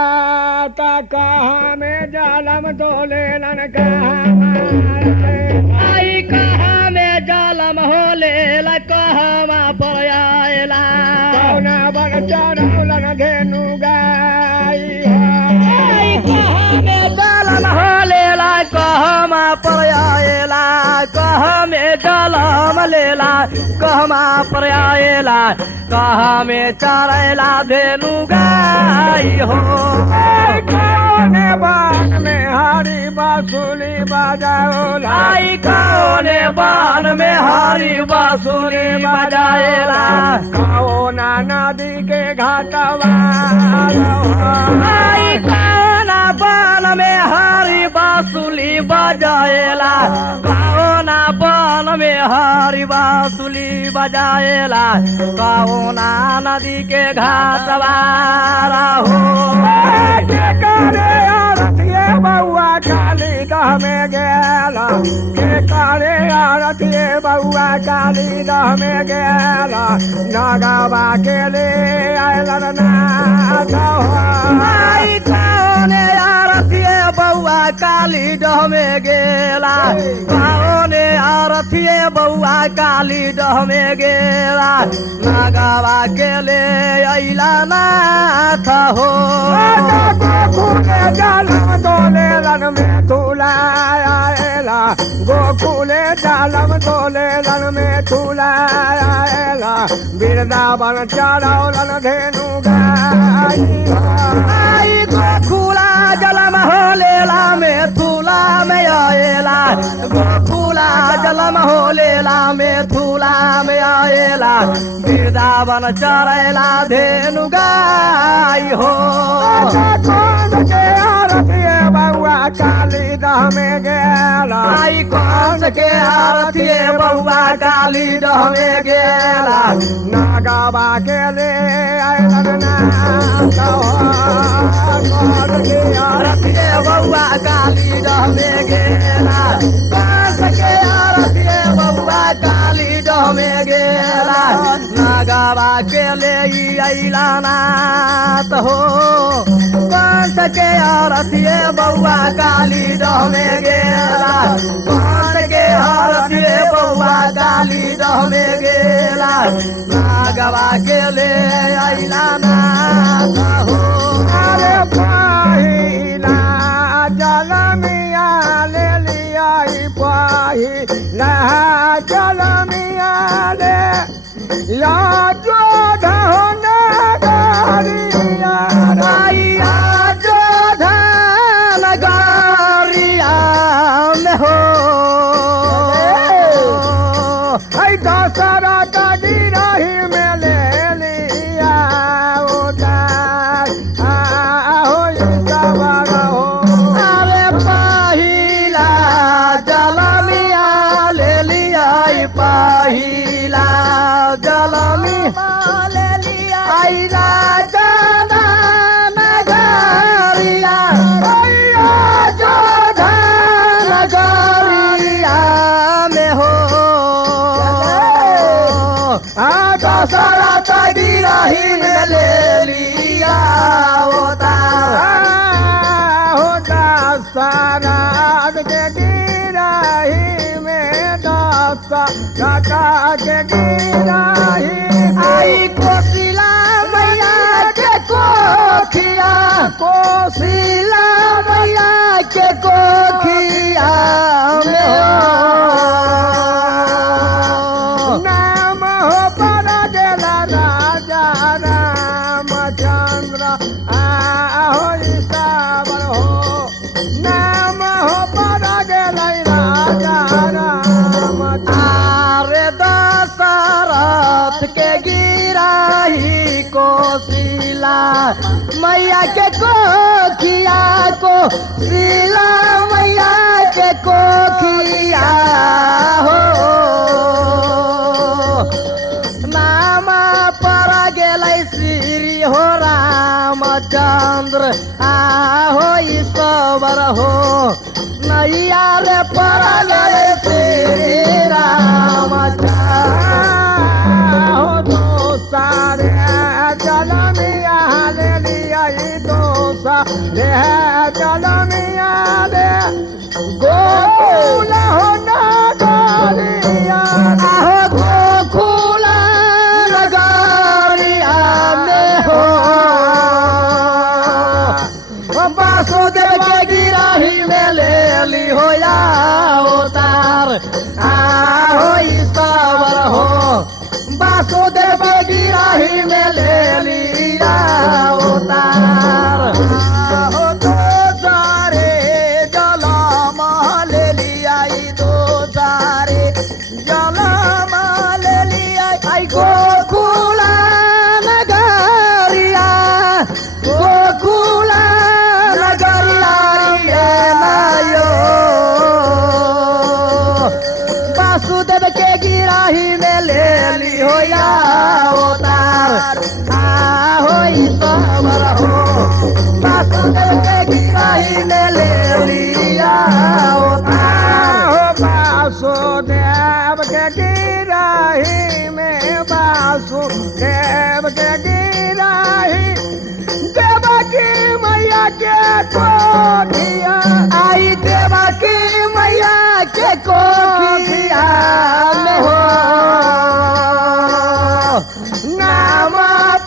आता कहाँ में जालम तोले लन कहाँ मारते आई कहाँ में जालम होले ला कहाँ पर आएला कौना बन चढ़ौलन धेनु गाई आई कहाँ में जालम होले ला कहाँ पर आएला कहाँ में जालम लेला कहाँ पर आएला कहाँ में चढ़ेला धेनु गाई हो कौने बान में हरी बांसुरी बजाओला आई कौने बान में हरी बांसुरी बजाएला कौना नदी के घाटवा आई कौना बान में हरी बांसुरी बजाएला कौना बान में हरी बांसुरी बजाएला कौना नदी के घाटवा हो के करे आरतिये बउआ काली दह में गेला के करे आरतिये बउआ काली दह में गेला नगवा के ले आयलन नाथ आई कौने आरतिये बउआ काली डह में गेला कौने आरतिये बउआ काली डह में गेला नागवा के ले अइला नाथ हो गोकुले जालम तोले लन में तुला आयला गोकुले जालम तोले लन में तुला आयला वृंदावन चढ़ौलन धेनु गाई आई गोकुला जलम होलेला में थूला में आएला गोकुला जलम होलेला में थूला में आएला वृंदावन चढ़ेला धेनु गाई हो कौन के आरतिये बउआ काली दह में गेला आई कौन के आरतिये बउआ काली डह में गेला नागवा के ले आयलन नाथ कौन के आरतिये बउआ काली डह में गेला कौन के आरतिये बउआ काली डह में गेला नागवा के ले अइला नाथ हो कौन के आरतिये बउआ काली डह में गेला कौन के आरतिये बउआ काली डह में गेला नागवा के ले अइला नाथ हो अरे पहिला जलमिया ले लिया पहिला जलमिया ले या जो धन गरिया राइया जो धन गरिया में हो ऐ दशहरा का गिरही में ले लिया उदार हो सबर हो अरे पहिला जलमिया ले लिया पहिला जलमिया ले लिया आई राजा नगरिया भैया जो धन गरिया में हो दशहरा का गिरही में ले लिया हो दशहरा के गिरही में दशहरा के गिरही आई कोशिला मैया के कोखिया कोशिला मैया के कोखिया में हो नाम हो पर गेला राजा रामचंद्र हो सावर हो नाम हो पर गेला राजा रामचंद्र आरे दशरथ के गिराही कोशिला मैया के कोखिया कोशिला मैया के कोखिया हो नामा पर गेलै श्री हो रामचंद्र हो ईश्वर हो नैया रे पर गेलै श्री रामचंद्र हो तो सारे जलमिया ले लिया जलमिया ले गोकुल हो नगरिया आहो गोकुल नगरिया में हो वासुदेव के गिराही में ले ली हो या अवतार आहो ईश्वर हो वासुदेव के गिराही में ले लिया अवतार आहो तो सारे जलम ले लिया दो सारे जलम ले लिया आई गोकुल नगरिया गोकुल नगरिया नायो वासुदेव के गिराही में ले ली हो या अवतार आहो ईश्वर हो वासुदेव के गिराही में ले लिया अवतार हो वासुदेव के गिराही में वासुदेव के गिराही देवकी मैया के कोठिया आई देवकी मैया के कोठिया में हो नाम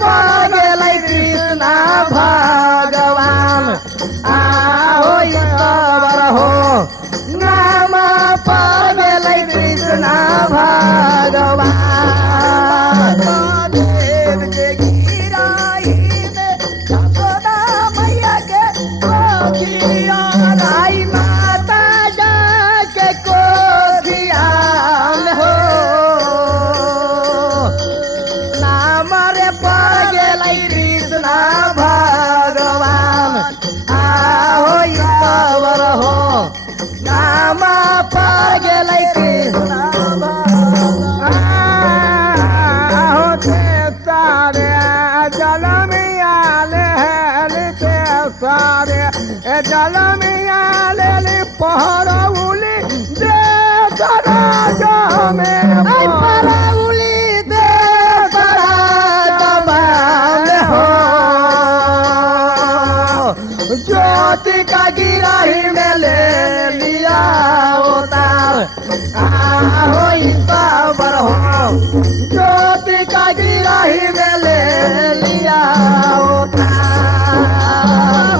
पड़ गेलै कृष्ण भगवान आहो ईश्वर हो नाम पड़ गेलै कृष्ण भगवान देव के गिराही में यशोदा मैया के कोठिया आई माता जा के कोठिया में हो नाम रे पड़ गेलै कृष्ण भगवान आहो ईश्वर हो नाम पड़ गेलै कृष्ण होते सारे जलमिया ले सारे जलमिया ले पहरौली दे सराज में आई परौली दे सराजबान हो ज्योति का गिराही में ले लिया अवतार आहो ईश्वर हो ज्योति का गिराही में ले लिया अवतार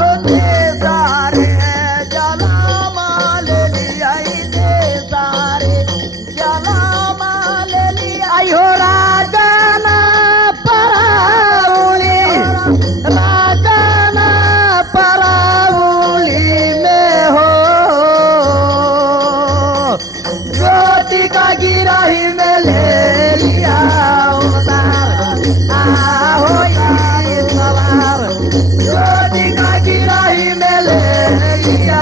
होते सारे जलम ले लिया दे सारे जलम ले लिया आई हो राजना परौली राजना परौली में हो ज्योति का गिराही में ले लिया अवतार आहो ईश्वर ज्योति का गिराही में ले लिया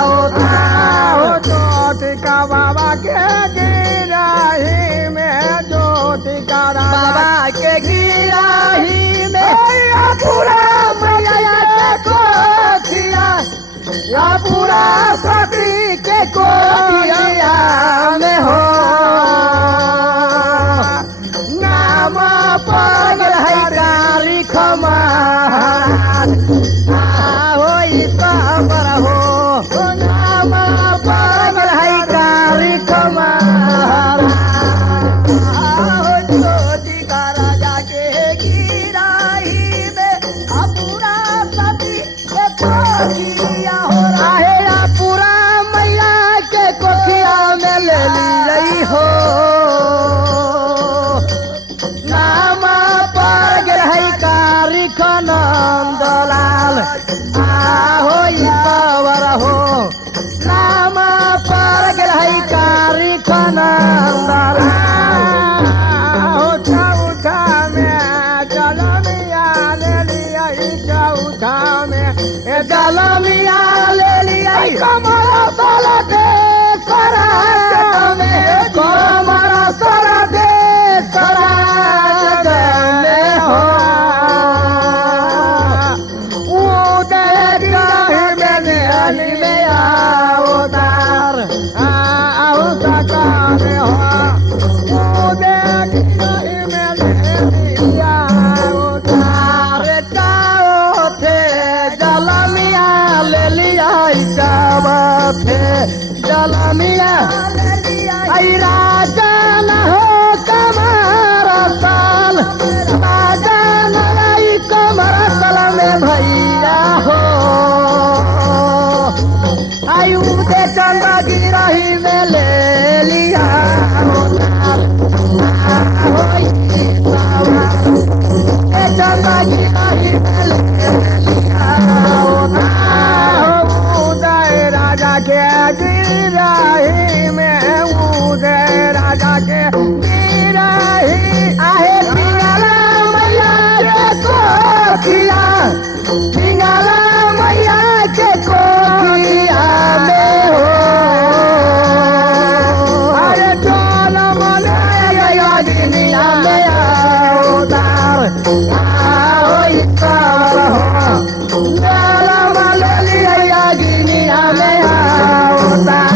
अवतार ज्योति का बाबा के गिराही में ज्योति का बाबा के गिराही में पूरा मैया के कोठिया या पूरा सती के कोठिया में हो नाम पड़ है काली खमान आहो ईश्वर हो नाम पड़ है काली खमान ज्योति का राजा के गिराही में पूरा सती के कोठिया हो आहे पूरा मैया के कोठिया में ले ली हो नाम पड़ गेल है कारी नंदलाल आहो ईश्वर हो नाम पड़ गेल है कारी नंदलाल चौथा में जलमिया ले लिया चौथा में जलमिया ले लिया कमर तल दे सराज में कमर सर दे सराज में हो उदय ग्रह में नेहली में अवतार आओ सकार हो उदय ग्रह में ले लिया रे चाओ थे जलमिया सलामिया आई राजा न हो कमर साल राजा न आई कमर साल में भैया हो आयु दे चंदा गिरही में ले लिया चंदा गिरही में ले लिया उदय राजा के गिरही में उदय राजा के गिरही आहे पिंगला मैया के कोठिया पिंगला मैया के कोठिया में हो अरे चल मले दुनिया में अवतार आओ ईश्वर हो लाला मलिया दुनिया में अवतार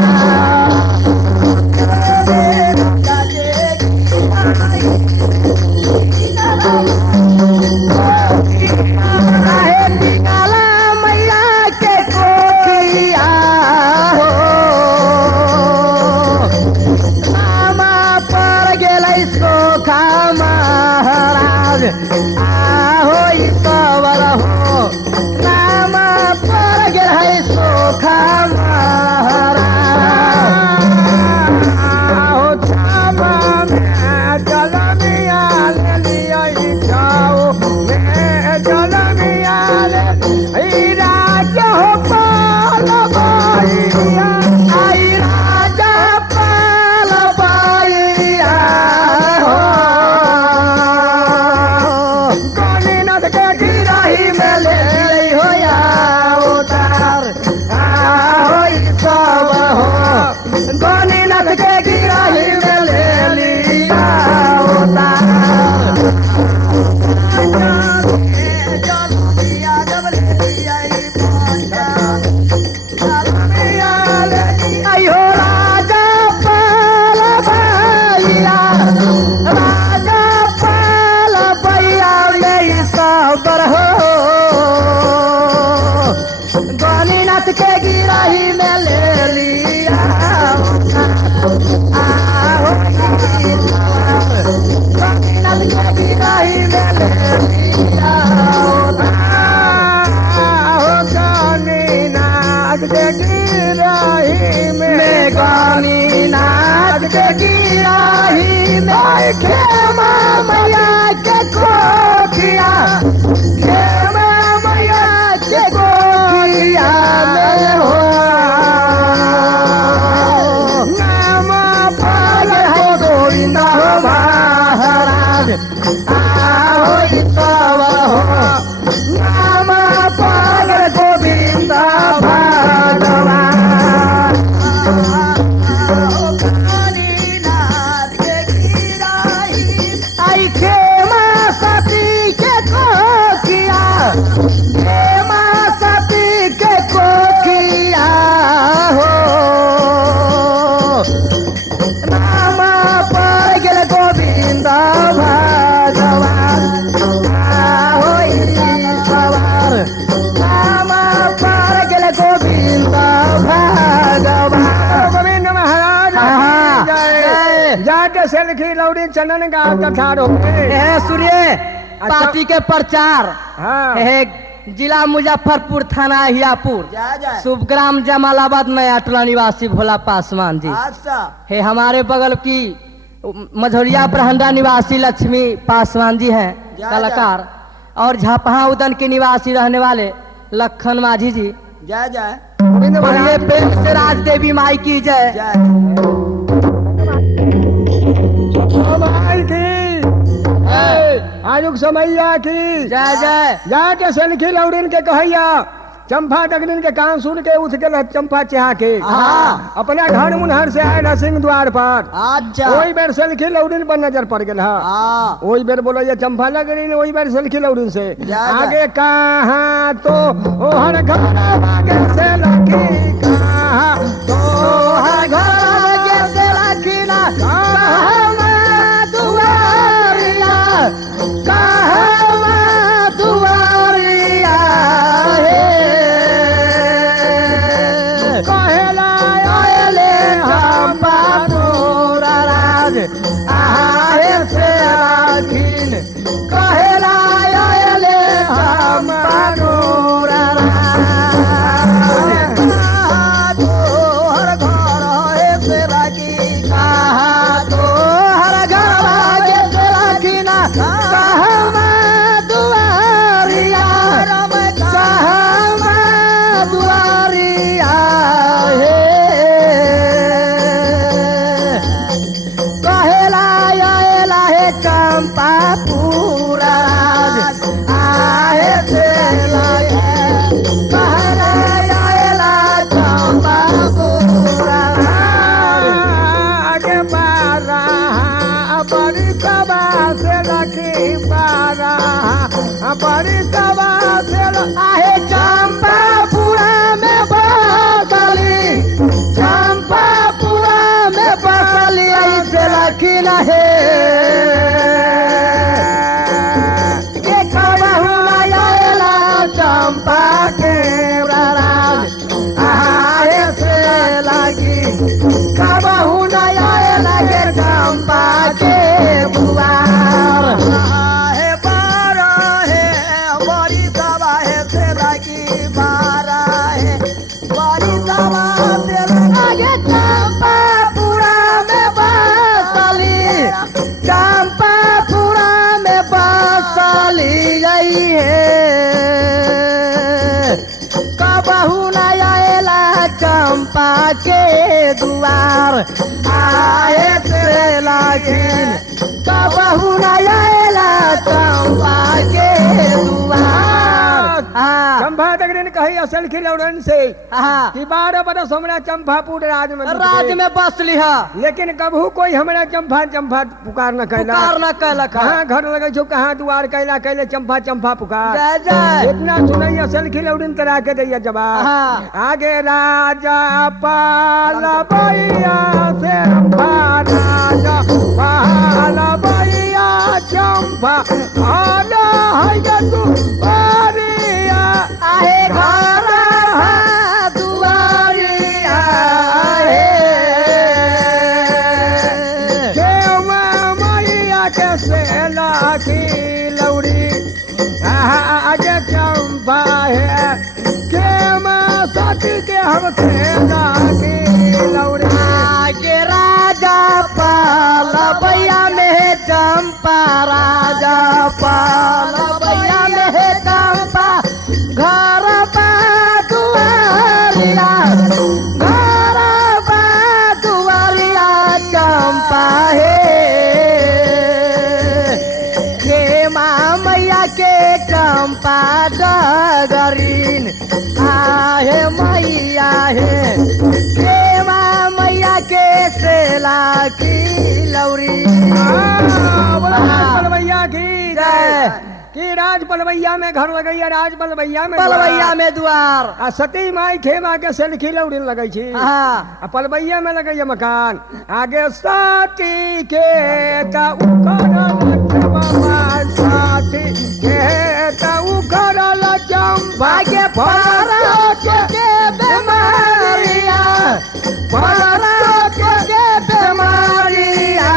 आहे पिंगला मैया के कोठिया हो नामा पर गेलै सोखा महाराज आहो ईश्वर हो नामा पर गेलै सोखा महाराज हो छामा में चल मिया ले लिया जाओ मैं चल मिया ले राजा हो पाल भैया आई राजा पाल पाइया हो गणिनाथ के गिरही में ले हो या उतार आओ ईश्वर हो गणिनाथ के गिरही में ले लिया उतार आई हो राजा पाल भैया राजा पाल भैया मेरी सबर हो गणिनाथ के गिरही में ले लिया आओ गणिनाथ के गिरही में ले लिया हो गणिनाथ के गिरही में गणिनाथ के गिरही में खेमा मैया के कोठिया खेमा मैया के कोठिया में हो नाम पाल है गोविंद महाराज आओ ईश्वर हो नाम पाल गोविंद भगवान आई खेमा सती के कोठिया खेमा सती के कोठिया हो नाम पर गेल गोविंद भगवान आओ ईश्वर नाम पर गेल गोविंद भगवान गोविंद महाराज हाँ। की जय। जाके सेल्फी लौड़ी चंदन का कथा रोके हे सूर्य पार्टी के प्रचार हाँ हे जिला मुजफ्फरपुर थाना हियापुर शुभग्राम जमालाबाद नया टोला निवासी भोला पासवान जी है हमारे बगल की मझौरिया प्रहंडा निवासी लक्ष्मी पासवान जी हैं कलाकार और झापहा उदन के निवासी रहने वाले लखन माझी जी जय जय बोलिए प्रेम से राज देवी माई की जय माई की आयुक समैया की जय जय जाके सेल्फी लौड़ीन के कहैया चंपा डगलिन के कान सुन के उठ गए चंपा चाह के हाँ। अपना घर मुनहर से आए सिंह द्वार पर अच्छा वही बेर सेल्फी लौड़ीन पर नजर पड़ गया हाँ वही बेर बोलो ये चंपा लगड़ी वही बेर सेल्फी लौड़ीन से आगे कहाँ तो ओ हर घर आगे से लगी कहाँ तो हर घर आगे से लगी ना दुआरिया दुआरिया कहेला आयले चंपा के दुआर आए से लाखिन कबहू न आएला चंपा के दुआर। चंपा तकरीन कही असल खिलौड़न से हाँ कि 12 बरस हमरा चंपापुर राज में राज में बस लिहा लेकिन कबहू कोई हमरा चंपा चंपा पुकार न कैला पुकार न कैलक कहाँ घर लगे छो कहाँ दुआर कैला कैले चंपा चंपा पुकार जय जय इतना सुनई असल खिलौड़न करा के दैया जवाब हाँ। आगे राजा पाल बैया से राजा पाल बैया चंपा आला है तू बारिया आहे घर दुआरिया आहे मैया के सेला की लौड़ी आज चंपा है के माँ सती के हम सेला की लौड़ी आगे राजा पाल भैया में चंपा राजा पाल भैया में चंपा घर दुआरिया घर दुआरिया चंपा हे माँ मैया के चंपा डगरीन आहे मैया हे माँ मैया के सेला की लौरी पलवैया की जय। कि राज पलवैया में घर लगैया राज पलवैया में पलवैया में द्वार आ सती माई खेमा के सेल्फी लौड़िन लगै छी हाँ आ पलवैया में लगैया मकान आगे सती के ता उखड़ल बाबा सती के ता उखड़ल चंपा भाग्य पारा के बीमारिया पारा के बीमारिया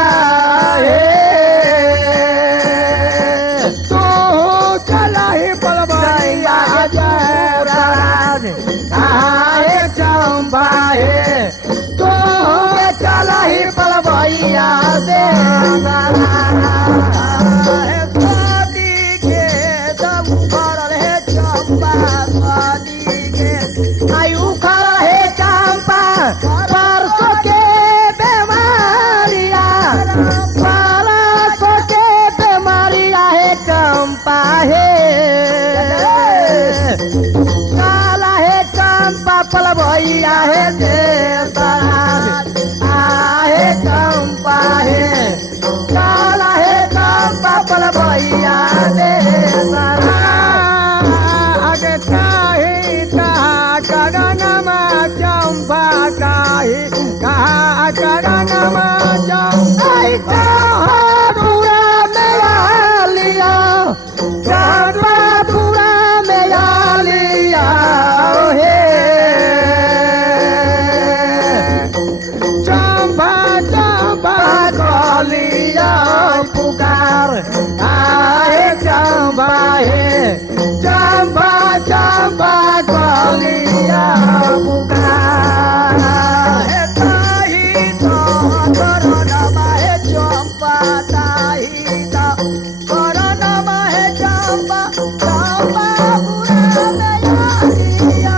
तो चला ही पलवैया आहे चंपा हे तो चला ही पलवैया दे आयु खड़ा है चंपा परसों के बीमारिया परसों के बीमारिया है चंपा है काला है चंपा पलवैया है आहे चंपा है काला है चंपा पलवैया दे आगे ताही ता चरणमा चंपा ताही कहा चरणमा चंपा पूरा मेरा लिया पूरा मेरा लिया हे चंपा चंपा लिया पुकार आए चंपा हे चंपा चंपा लिया पुकार ताही तो करोना है चंपा ताही तो करोना है चंपा चंपा पूरा मेरा लिया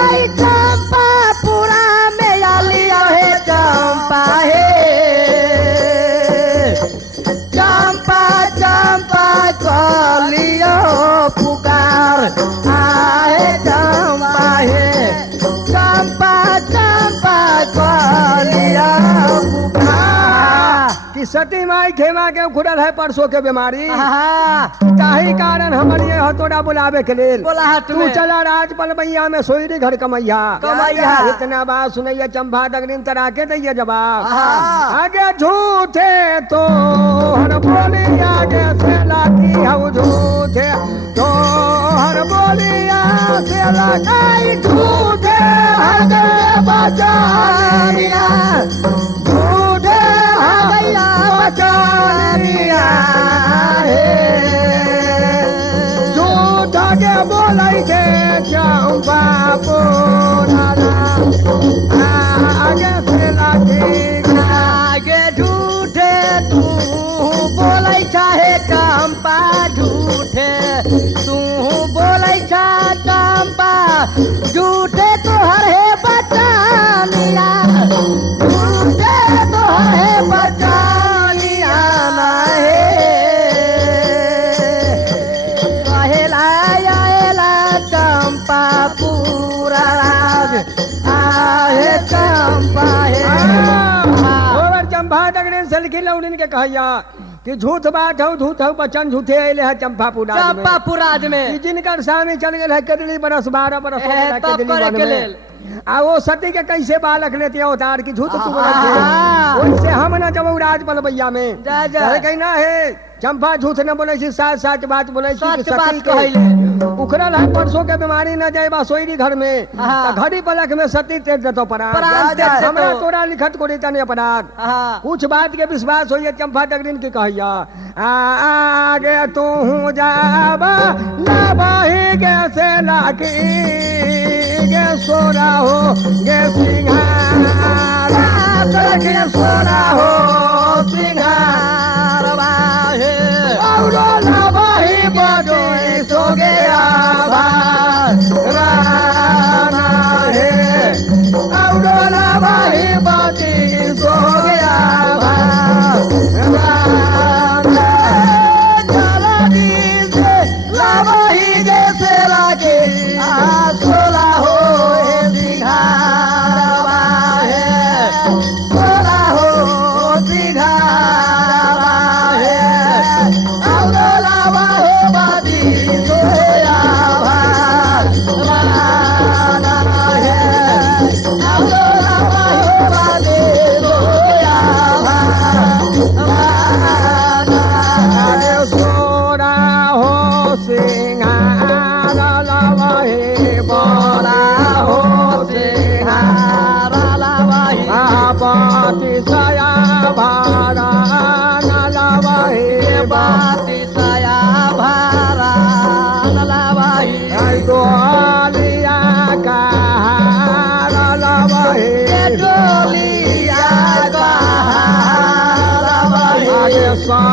आई चंपा पूरा मेरा लिया है चंपा हे चंपा चंपा लिया पुकार आए चंपा हे चंपा चंपा लिया पुकार कि सती माई खेमा के उखड़ल है परसों के बीमारी हाँ ताही कारण हमर ये हथौड़ा बुलावे के लेल बोला तू चला राज पलवैया में सोईरी घर कमैया कमैया। इतना बात सुनैया चंपा दगनीन तरा के दैया जवाब हाँ। आगे झूठे तो हर बोली आगे से लाती हऊ झूठे तो हर बोली से लगाई झूठे हगे बचानिया झूठे हगैया बचानिया झूठा के बोलै के चंपा पुराना आगे से लाठी आगे झूठे तू बोलै चाहे चंपा झूठे तू बोलै छा चंपा झूठे तोहर है बचा चंपा पूरा राज आहे चंपा हे ओवर चंपा दगड़े सलखी लौड़िन के कहैया कि झूठ बात हो झूठ हो बचन झूठे अले है चंपापुर राज में। चंपापुर राज में कि जिनकर स्वामी चल गए है कदली बरस 12 बरस हो गए तब कदली करे वन के में। लेल आ वो सती के कैसे बालक लेते अवतार की झूठ तू आहा। उनसे हम न जब राज बलबैया में जा जा कहीं ना है चंपा झूठ न बोले छी साच साच बात बोले छी कि सच बात सती के कहले उखड़ल है परसों के बीमारी न जाए बासोईरी घर में आहा। त घड़ी पलक में सती तेज देतो प्राण पराग त्याग देतो। हमरा तोरा लिखत कोड़ी तने अपराध हाँ कुछ बात के विश्वास होइए चंपा डगरिन की कहैया आगे तू जाबा लाबाही गे से लाकी गे सोरा हो गे सिंहारा गे सोरा हो सिंहार बाहे औरो लाबाही बड़ी सो गया राना है औरो लाबाही बड़ी सो गया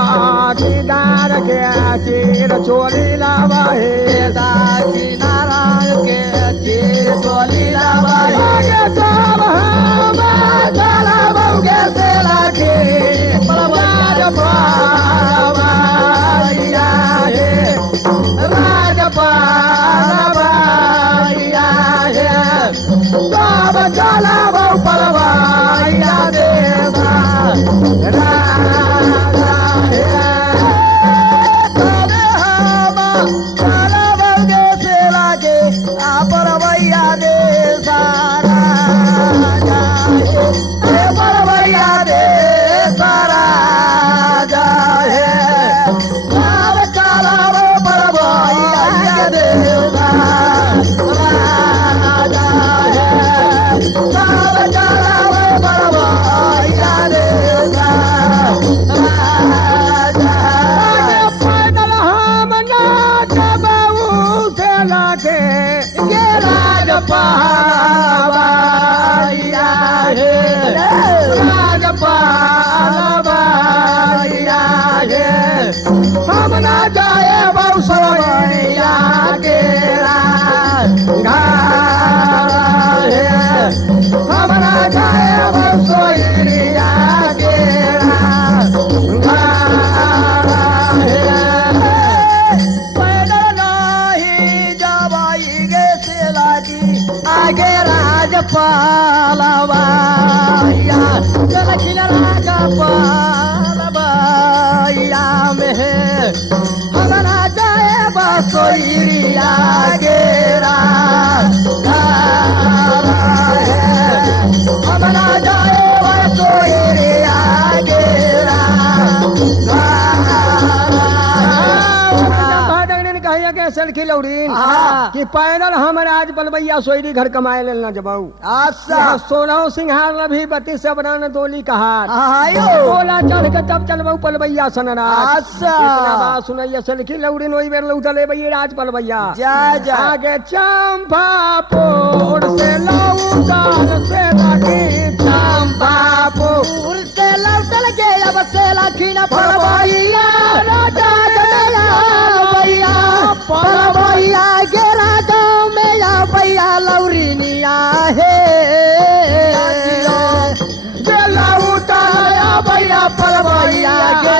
साथीदार के चीर चोरी लावा है दाखी नारायण के चीर चोली लावाई आगे तब हम चला बउगे से लाखे राज पालवाइया है राज पालवाइया है तब चला बउ पलवाइया देवा पालवाइया है राज पालवाइया है हम ना जाए बउसोइया के है हम ना जाए बउसोइया के आगे राज पालवाइया चलखिल राज पालवाइया में हम ना जाए बसोइया गे हम ना जाए बसोइया गे सलखी लौड़ीन कि पैदल हम राज बलबैया सोयरी घर कमाए लेल न जबाऊ अच्छा 16 सिंहार लभी 32 सबरान दोली कहार आयो बोला चढ़ के तब चलबऊ पलबैया सनराज अच्छा इतना बात सुनैया सलखी लौड़ीन ओई बेर लौटले बई राज बलबैया जा जा आगे चंपापुर से लौटाल से लगी चंपापुर से लौटल के अब से लखी न पलबैया राजा गया भैया पलबैया के राजा में या भैया लौरीनिया है लौटाया भैया पलबैया के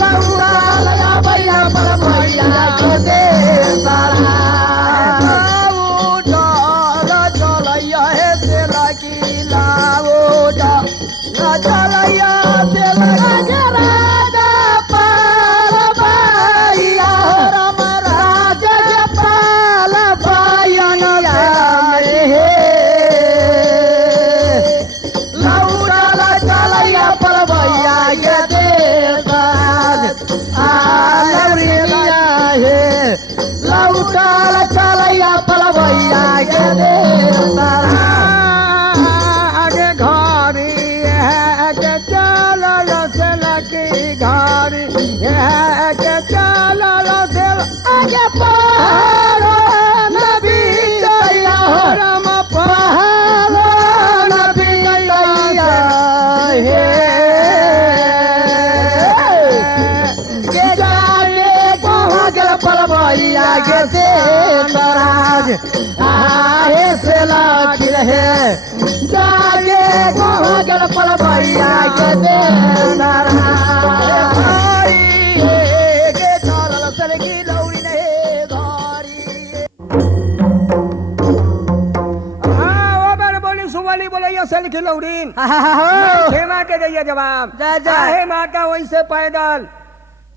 लौटा पलवैया के दे तारा आगे घारी है के चलल से लकी घारी है के चलल से आगे पहाड़ो नबी दैया राम पहाड़ो नबी दैया हे के जाके कहाँ गेल पलवैया के दे तराज आहे से लाखी रहे जाके कहाँ गेल पलवैया के दे तराज के चलल सरगी लौड़ी नहीं धारी हाँ वो मेरे बोली सुवाली बोले ये सल की लौड़ीन खेमा के दैया जवाब जय जय। आहे माता वैसे पैदल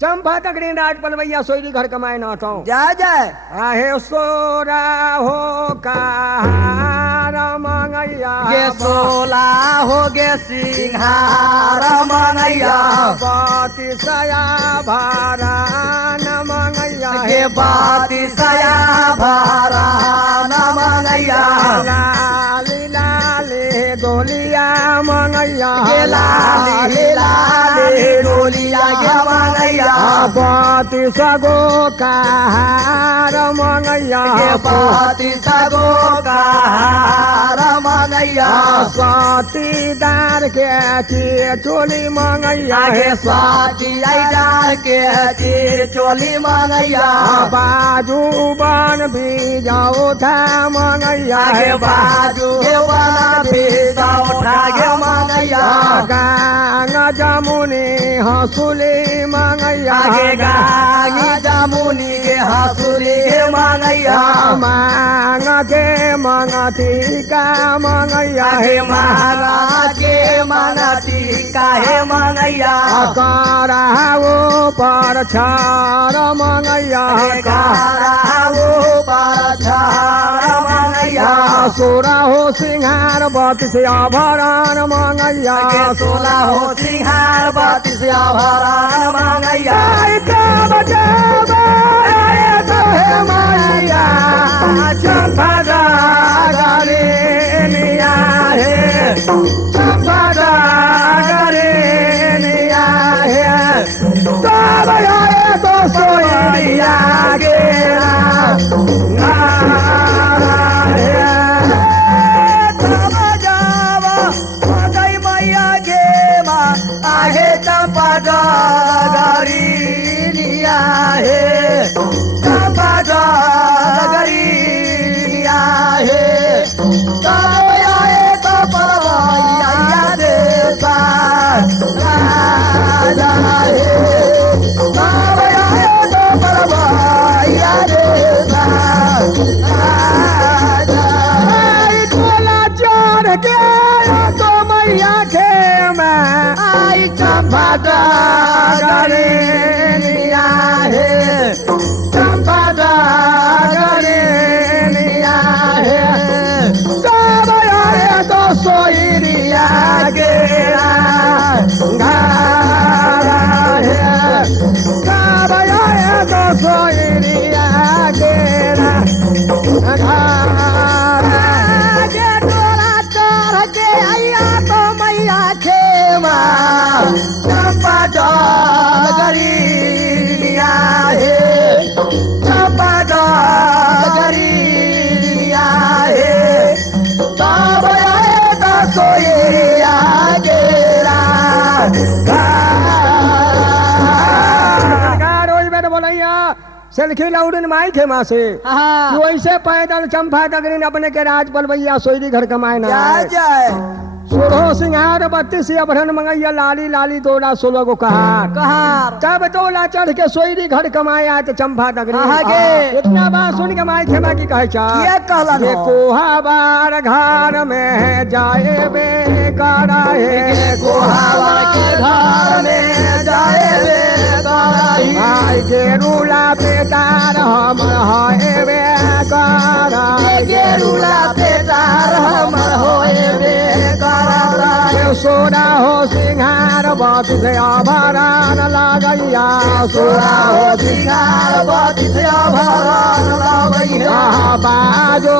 चंपा तकरीन राज पलवैया सोयरी घर कमाए नाटो जय जय आहे सोरा हो कार मंगैया गे सोला हो गे सिंहार मनैया बाती सया भारा न मंगैया गे बाती सया भारा न मनैया लाली लाली गोलिया मंगैया गे लाली लाली डोलिया गे मनैया बाती सगो कार मंगैया गे बाती सगो कार मनैया साथीदार के चोली मंगैया आगे स्वाति डार के तीर चोली मनैया बाजू बन भी जाओ था मंगैया आगे बाजू के वाला भी उठा गे मनैया गांग जमुनी हंसुली मंगैया आगे गागी जामुनी के हंसुली मनैया मांग के मंगती का मंगैया आगे महाराज के मनती काहे मनैया करावो पर छार मंगैया करावो पाछार मनैया सोरा हो सिंहार बत से आभरण मंगैया के सोला हो सिंहार बाती से आभरण मनैया चंपा गरे निया है चंपा गरे निया है तब आए तो सोया गेरा तब जावा मदई मैया गे माँ आहे चंपा गरी निया हे चंपा गरी निया हे तब आए तो पलवैया दे राजा हे तब आए तो पलवैया दे राजा टोला चढ़ के तो मैया के मैं आई चंपा गरे निया हे चंपा गरे निया हे सब आए तो सोयरिया गेरा घारा है सब आए तो सोयरिया गेरा घारा के डोला चढ़ के आया तो मैया खेमा चंपा गरी निया हे चंपा गरी निया हे तब आए तो सोयरिया गेरा बोलैया सेल्फी लाउडन माई थे माँ से कि वैसे पैदल चंपा तकरीन अपने के राज पलवैया सोयरी घर कमाए ना जय जय सोलह सिंहार 32 अभरन मंगैया लाली लाली तोला 16 को कहार कहार तब तोला चढ़ के सोयरी घर कमाया तो चंपा तकरीन आगे। इतना बात सुन के माई खेमा की कहे चा ये कहलन ये हो। कोहा बार घर में जाए बे कराए कोहावा के घर में जाए बे कराई आई गेरुला पेटार हमर है बे कराए गेरुला पेटार हमर होए बे कराई सोरा सोरा हो सिंहार बाती से आभरण लागैया सोरा हो सिंगार बाती से आभरण लागैया बाजो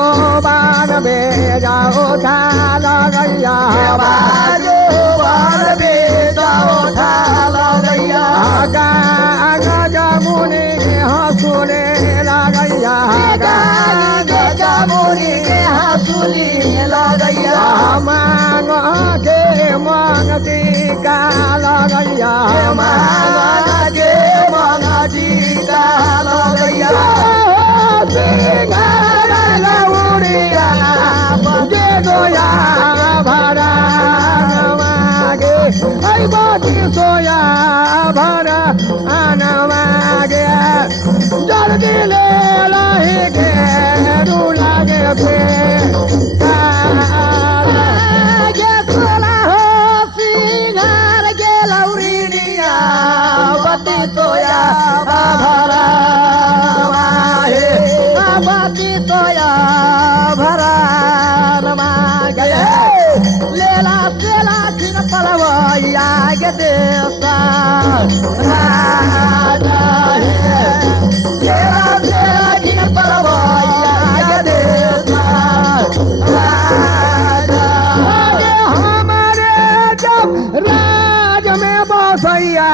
बान बेजा उठा लगैया बाजो बान बेजा उठा लगैया जमुनी हंसुने लगैया जमुनी हंसुली लगैया मांग के मांगती का लगैया मांग के मांगती का लगैया लौड़िया जे गोया भरा मागे ऐ बाती सोया भरा आना मागे जल्दी ले लाही के रू लागे पे सोला हो सिंगार के लौड़िया बाती सोया भरा बाती सोया भरा मागे लेला सेला छिन पलवैया के देसा राजा हे लेला सेला छिन पलवैया के देसा राजा हमारे जब राज में बसैया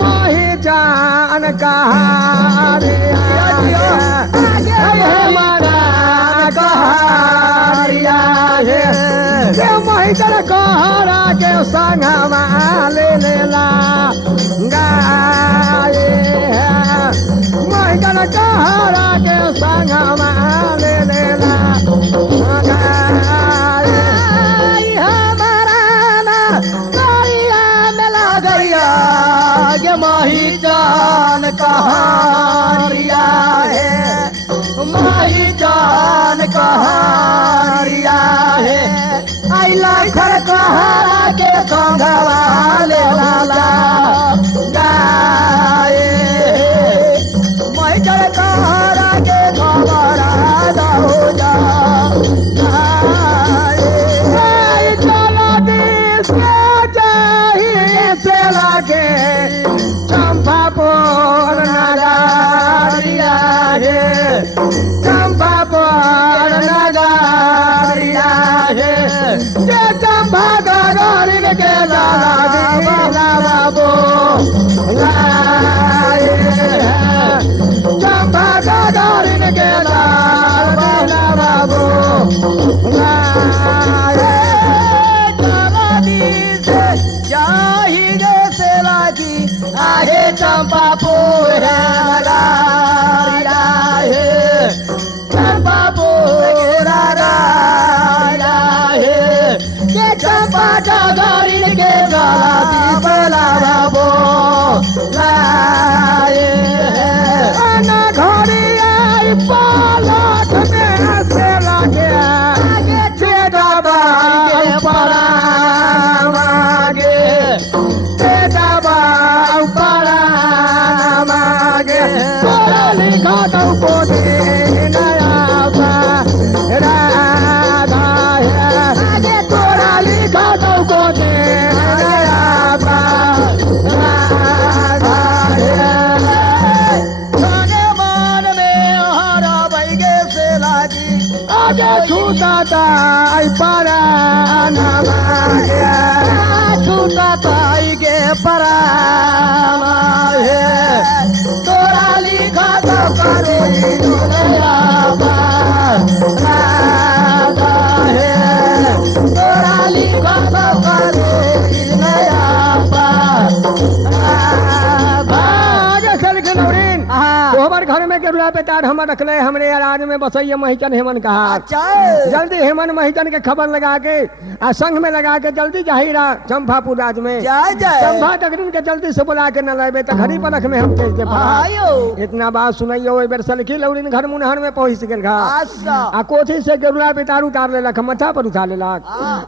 मही जान कहारिया हमारा कहारिया के महितर कहरा के संगमा ले लेला गाये महितर कहरा के संगमा ले लेला गाये हमारा ना करिया में लगैया गे माही जान कहारिया है माही जान कहारिया है आई लाखर कहारा के संगवा ले लाला गाये माही जान कहारा के खबरा दहो जा गाये चलो दिस चाहिए से लागे चंपापुर नगरिया है चंपापुर नगरिया है ये चंपा गगरी के लाला बो लाए चंपा गगरी के लाला बो लाए आगे चंपापुर राया है चंपापुर राया है के चंपा डगरी के गला बोला बो लाए ना घरी आई पालक में से लागे जे दबा के पड़ा मागे जे दबा पड़ा मागे तोरा लिखा तो को दे नया बा राधा है आगे तोरा लिखा तो को दे नया बा राधा है आगे छूटा ताई परा नमाया छूटा ताई के परा है तोरा लिखा तो करो राधा है तोरा लिखा तो करो नया तो हमारे घर में गेरुआ पेटार हम रखले हमरे राज में बसैया महिचन हेमन कहा जल्दी हेमन महिचन के खबर लगा के आ संग में लगा के जल्दी जाहिरा चंपापुर राज में चंपा तकरीन के जल्दी से बुला के न लेबे तो घड़ी पर रख में हम कैसे इतना बात सुनैयो ए बेर सलखी लौड़ीन घर मुनहर में पहुंच गेल घा आ कोठी से गेरुआ पेटार उतार लेलक मथा पर उठा लेलक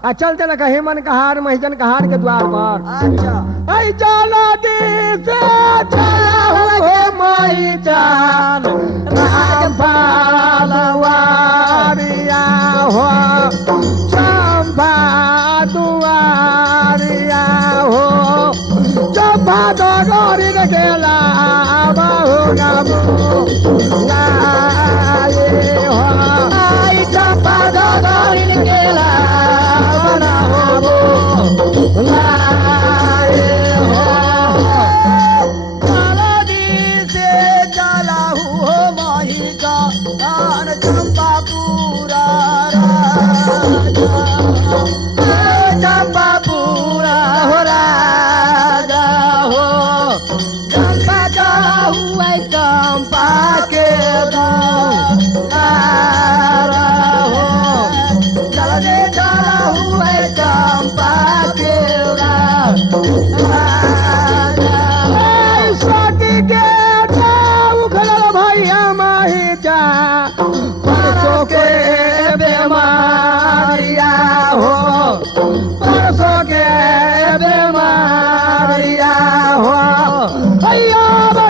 आ चलते लक हेमन कहार महिचन कहार के द्वार पर आई चलो दी से चलो महिचन राजपालवारिया हो चंपा दुआर सोना बोलाए हो आई चंपा डगरिन के लावना हो बोलाए हो कालदी से चला हो माही का आन चंपा पूरा राजा चंपा पूरा हो राजा हो चंपा चला हुआ चंपा के दारा हो चलने चला हुआ चंपा के राजा स्वाति के उखल भैया माही जा परसों के बीमारिया हो परसों के बीमारिया हो भैया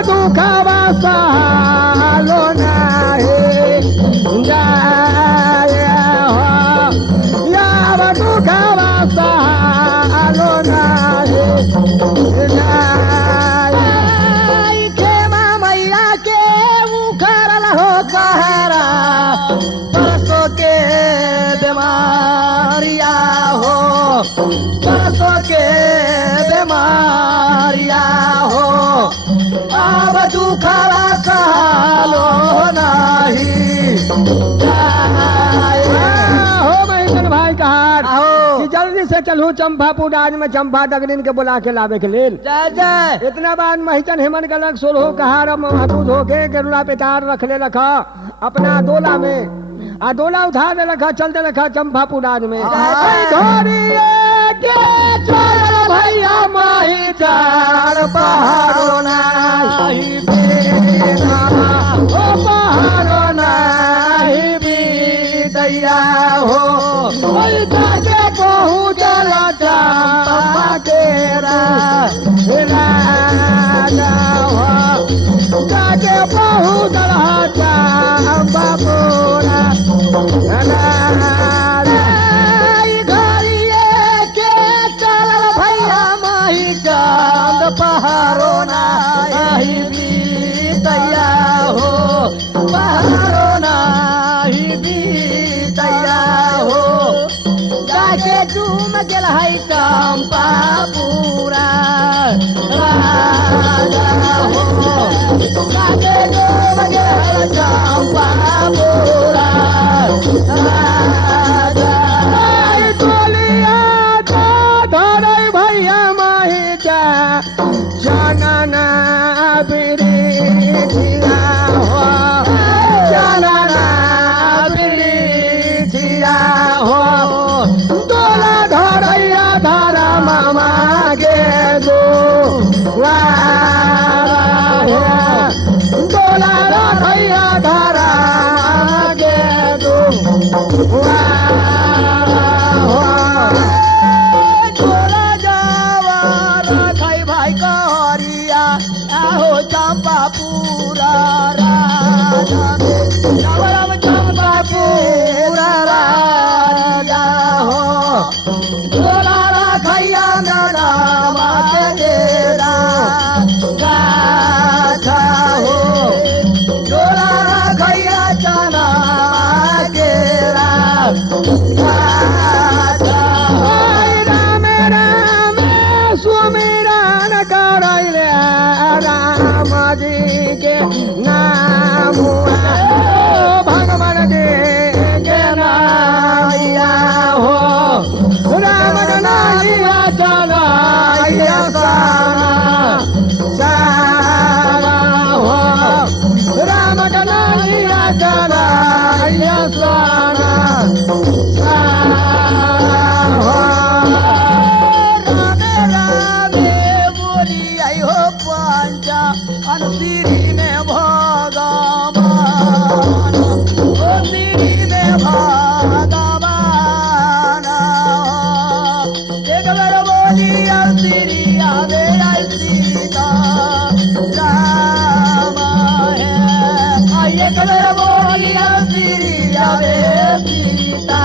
दुखवा सालो नाही जाए हो या दुखवा सालो नाही जाए खेमा मैया के उखड़ल हो कहरा परसों के बीमारिया हो परसों के बीमारिया हो अब दुखवा सालो नाही जाए हो महेंद्र भाई कहा आहो। कि जल्दी से चलू चंपापुर राज में चंपा डगरिन के बुला के लावे के लेल जय जय इतना बाद महिचन हेमन गलक सोलहो कहार महतूत होके गेरुला पेटार रख ले रखा अपना दोला में आ दोला उठा ले रखा चलते रखा चंपापुर राज में आई धोरिए के चल भैया माही चार पहाड़ो नाही बेना ओ पहाड़ो नाही बीतैया हो ओई जाके पहुँचल चंपा के राजा हो जाके पहुँचल चंपापुर पहाड़ो नाही बीतैया हो पहाड़ो नाही बीतैया हो जाके डूम गेल है चंपा पूरा राजा हो जाके डूम गेल है चंपा पूरा राजा भैया माही जा जानना बिरिया हो जानना बिरिया हो तोला धरैया धारा मामा गे दो तोला धरैया धारा गे दो तोरा जावा रखै भाई कहरिया आहो चंपा पूरा राजा में नवरम चंपा पूरा राजा हो तोरा रखैया नामा के डेरा गाथा हो तोरा रखैया चना के गाथा हो राम राम सुमिरन करैले राम जी के नाम भगवान जी के नामिया हो राम नामिया चलाइया सारा सारा हो राम नामिया चलाइया सारा सारा हो रामे रामे बोली आई हो पंचा अनसिरी में भगवान ओ सिरी में भगवान एक बार बोली अनसिरी आवे आई सीता राम है आई एक बार बोली अनसिरी आवे सीता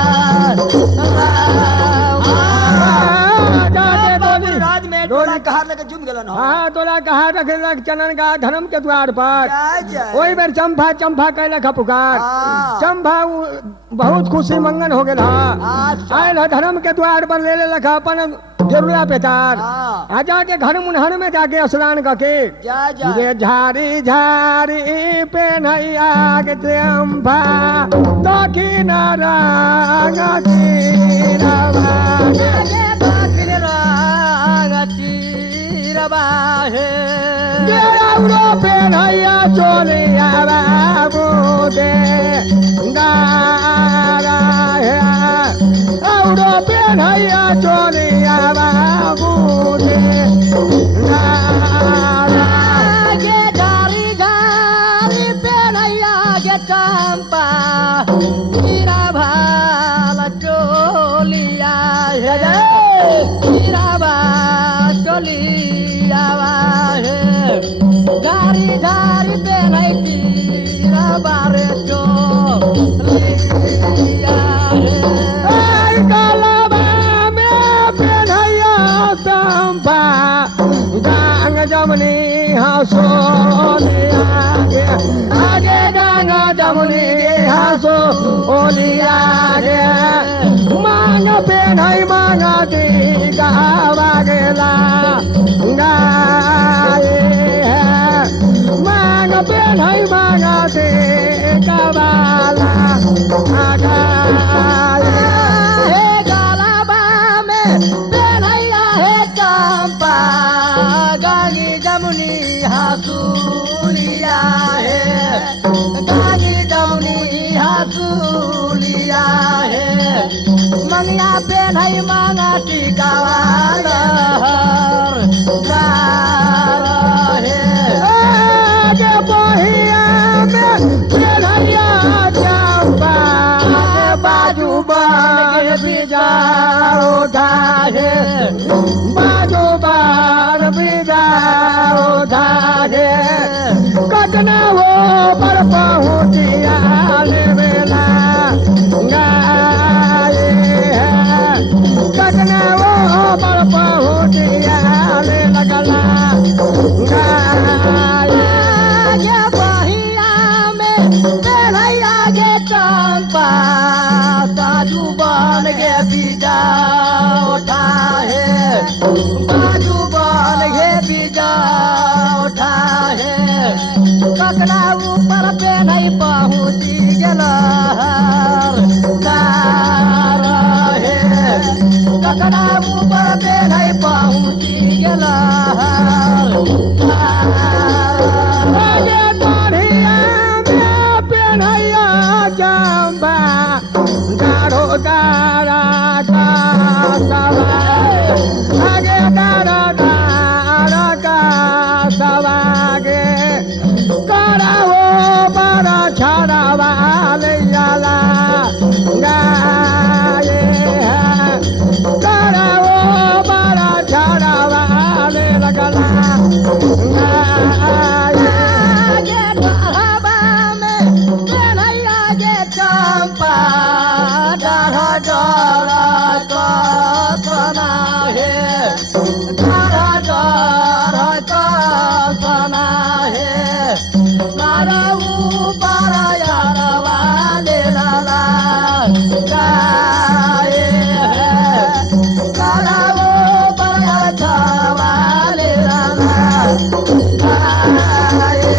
राम राज में डोली कहा के जुम गेलन हो हाँ तोरा कहा रख चनन का धर्म के द्वार पर जय जय ओई बेर चंपा चंपा कैलक पुकार हाँ। चंपा बहुत खुशी मंगन हो गेल अच्छा। आयल है धर्म के द्वार पर ले लेलक अपन जरूरा पेचार हाँ। आ जाके घर मुनहर में जाके स्नान करके जय जय रे झारी झारी पेनैया के चंपा दक्षिण रंग तीरवा आगे बाखिर रागती रबाहे गे औरो पेनैया चोलिया बाबू दे दारा है औरो पेनैया चोलिया बाबू दे दारा आगे झारी झारी पेनैया के चंपा हीरा भाला चोलिया है हीरा भाला चोलिया है झारी झारी पेनै हीरा बारे चोलिया है आई कालाबा में पेनैया चंपा डांग जमनी हंसो आगे आगे डांग जमनी हंसो ओली आगे मांग पेनई मांगती गावा गेला गाए मांग पेनई मांगती गावाला गाए हे गालाबा में पेनैया हे चंपा गागी जमुनी हासूलिया है गागी जमुनी हासूलिया है मंगिया पेनई मांगा टिकावाल है आगे बहिया में पेनैया चंपा आगे बाजू बार बिजार उठाए बाजू बार बिजार उठाए कटना वो पर पहुँचिया ले बेला गाए कटना वो पर पहुँचिया ले लगला गाए आगे बहिया में पेनैया गे चंपा साजू बन गे बीजा उठा है बाजू बन गे बीजा उठा है ककड़ा ऊपर पे नहीं पहुँची गेला है ककड़ा ऊपर पे नहीं पहुँची गेला आगे बढ़िया में पेनैया चंपा गाढ़ो दारा का सवा आगे दारा दारा का सवागे करा हो बड़ा छड़ा वाले जाला गाए करा हो बड़ा छड़ा वाले लगला गाए आगे बढ़ावा में पेनैया गे चंपा डरा डरा कथना है डरा डरा कथना है मारा ऊपर यार वाले लाला गाए है मारा ऊपर यार वाले लाला गाए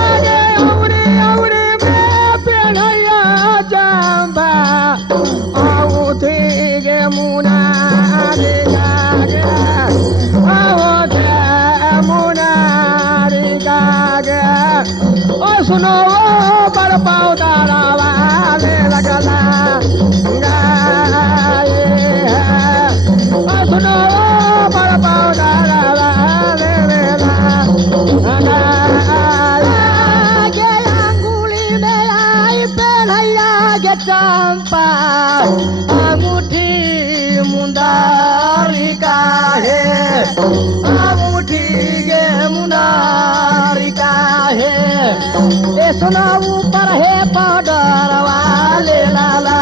आगे औरे औरे में पेनैया चंपा आओ थे गे मुनारे गागे आओ थे मुनारे गागे ओ सुनो पर पाओ तारा वाले लगला गाए ओ सुनो पर पाओ तारा वाले लगला गाए आगे अंगुली में आई पेनैया गे चंपा अंगूठी मुंडारी का है अंगूठी गे मुंडारी का है ए सुना ऊपर है पाउडर वाले लाला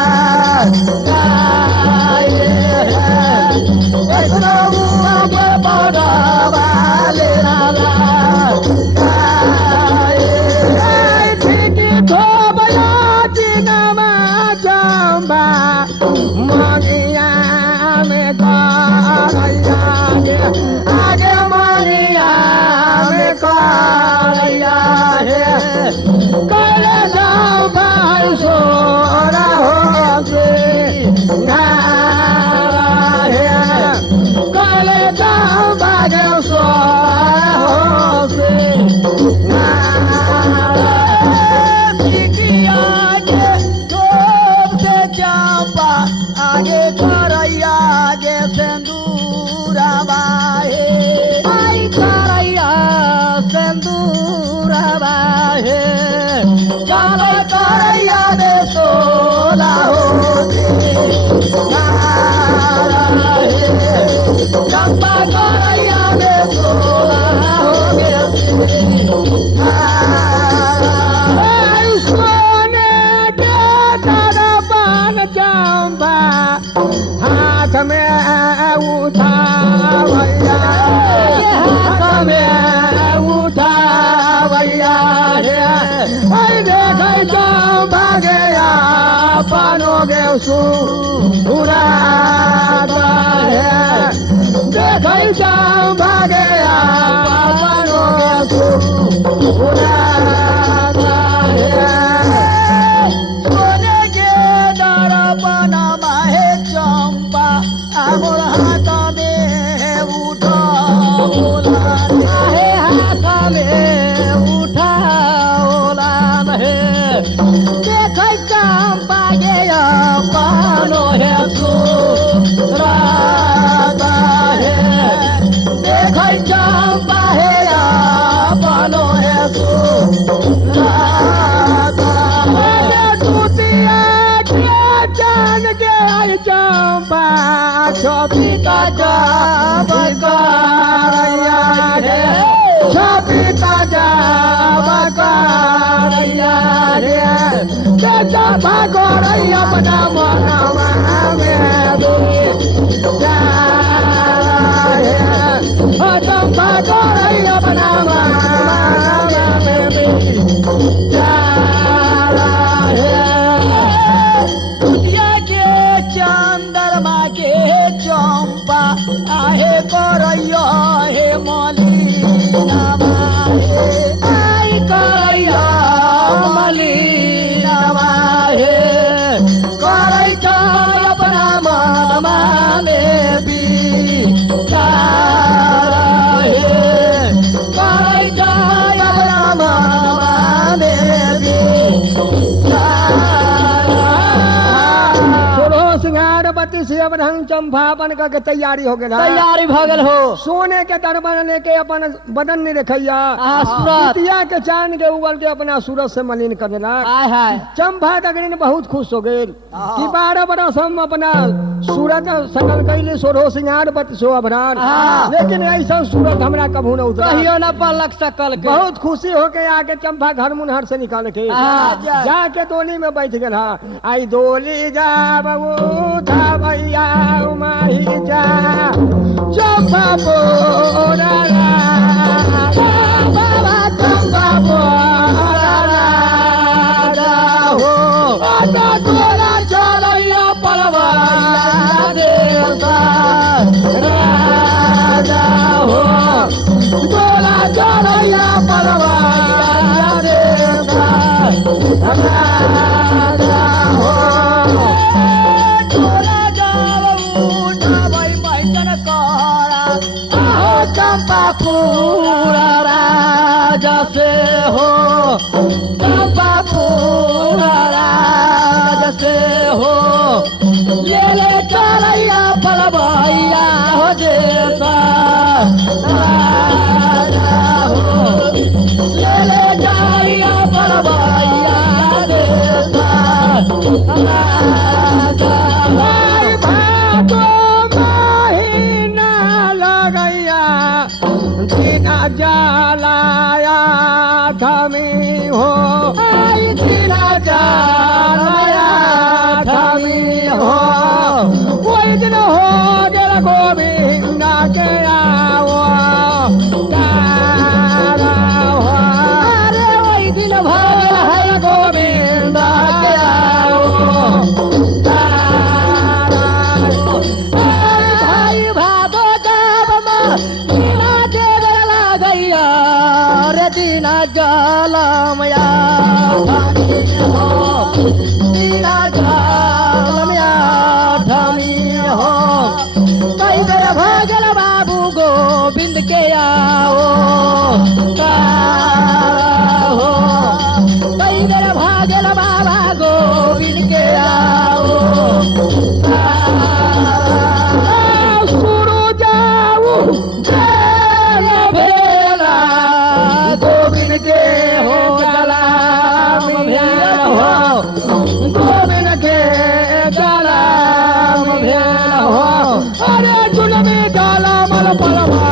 गाए है ए सुना ऊपर पाउडर वाले करे चंपा सोरा हो सिंगार करे चंपा सोरा हो सिंगार सिटिया के धूप से चंपा आगे करैया गे सिंदूरा बाहे आई करैया सिंदूरा बाहे चल करैया दे सोला हो चंपा करैया दे सोला हो सोने के दरबान चंपा हाथ में उठा भैया हाथ में उठा भैया देख चंपा गया पानो गे सुरा देख चंपा गया पानो गे सुरा सोने के दरबान माहे चंपा आमोर हाथ में उठा आहे हाथ में उठा ओलान है देख चंपा गया पानो है सुराता है देख चंपा है पानो है सुराता टूटिया के जान के आई चंपा छोपी का जाब करैया रे छोपी का जाब करैया रे चंपा करैया अपना मनवा में जा चंपा करैया अपना मनवा में जा दुनिया के चंद्रमा के चंपा आहे करैया हे मलिना बाहे आई करैया मलिना बाहे करै छ अपना मनमा में विचार हे करै छ अपना मनमा में सोलह सिंगार बत्ती से अब ढंग चंपा बन के तैयारी हो गया तैयारी भगल हो सोने के दरबान लेके अपन बदन नहीं रखैया सूरत बिटिया के चांद के उबल के अपना सूरत से मलिन कर देला हाय हाय चंपा तकरीन बहुत खुश हो गए कि 12 बरस हम अपना सूरत संगल कैले सोलह सिंगार बत्ती सो अभरान लेकिन ऐसा सूरत हमरा कभू न उतरा कहियो न पलक सकल के बहुत खुशी होके आके चंपा घर मुनहर से निकाल के जाके डोली में बैठ गया आई डोली जा बबू था भैया माही जा चंपा बोरा बाबा चंपा बोरा हो आटा तोला चलैया पलवा देवता राजा हो तोला चलैया पलवा देवता राजा हो तोरा जाव उठाबै मैसन करा आहो चंपा पूरा राजा से हो चंपा पूरा राजा से हो ले ले चलैया पलवैया हो देसा राजा हो ले ले चलैया पलवैया देसा राजा भाई भागो महीना लगैया बिना जलाया थमी हो आई बिना जलाया थमी हो कोई दिन हो गया गोविंद के आओ तारा हो अरे वही दिन भर है गोविंद के आओ भाई भादो जब बिना देवर लागैया रे दिना जलमया ठामी हो मीरा जाल में ठामी हो कई बेर भागल बाबू गोविंद के आओ का हो कई बेर भागल बाबा गोविंद के आओ सुरु जाऊ भेला गोविंद के हो कलाम भेल हो गोविंद के कलाम भेल हो अरे जुलमी डाला मल पलवा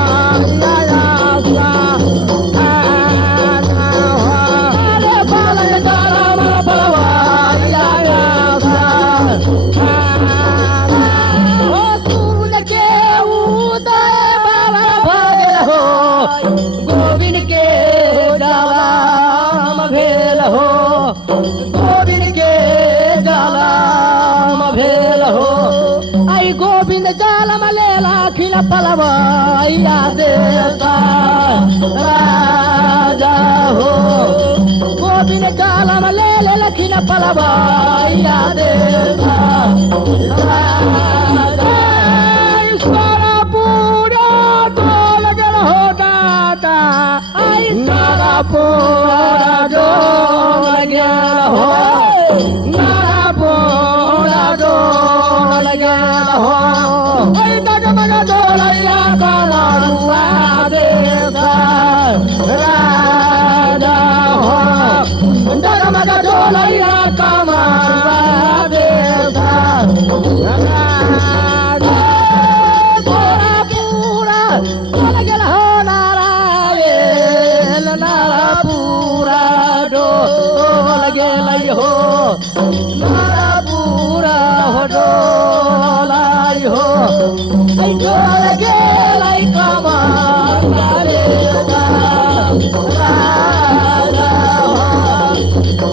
अरे बालक कलाम बलवा हो सूरज के उदय बाबा भागल हो गोविंद के कलाम भेल हो गोविंद के कलाम भेल हो आई गोविंद जालम लेला खिल पलवैया देता राजा हो गोविंद जालम ले लखिन पलवैया देता राजा सारा पूरा डोल गल हो दाता आई सारा पूरा डोल गेल हो सारा पूरा डोल गेल हो ऐ डगमग डोलैया कमरुआ देता राजा हो डगमग डोलैया कमरुआ देता तोरा पूरा डोल गेल हो नारायण नारा पूरा डोल गेल हो नारा पूरा हो डोलाई हो ऐ डोल गेल कमर राजा हो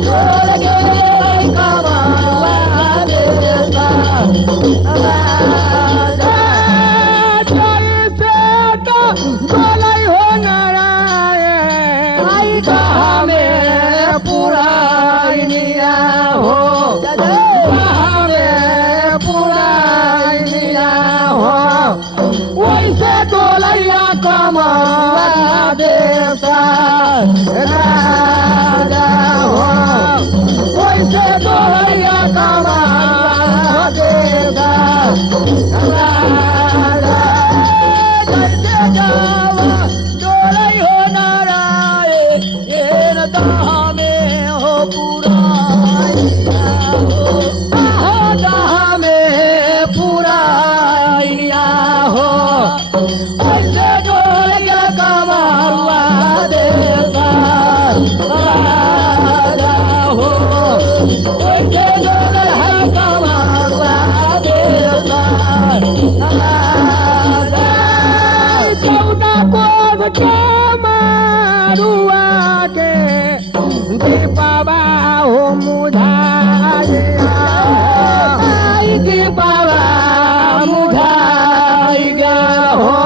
डोल गेल कमर राजा डोलै हो नारायण आई कहा में पुरानिया हो कहा में पुरानिया हो वैसे डोलैया कमवा देता राजा हो वैसे डोलैया कमवा देता राजा जैसे जावा डोलै हो नारायण दाह में हो पुरानिया हो दाह में पुरानिया हो ऐसे डोल गया कमरुआ देता राजा हो ऐसे डोल है कमरुआ देता राजा चौदह कोस के मारुआ के दीपावा हो मुझाया आई के बाबा मुझाई गया हो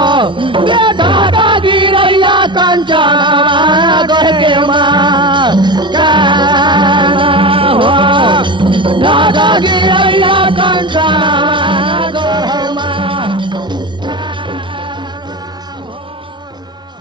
बेदादा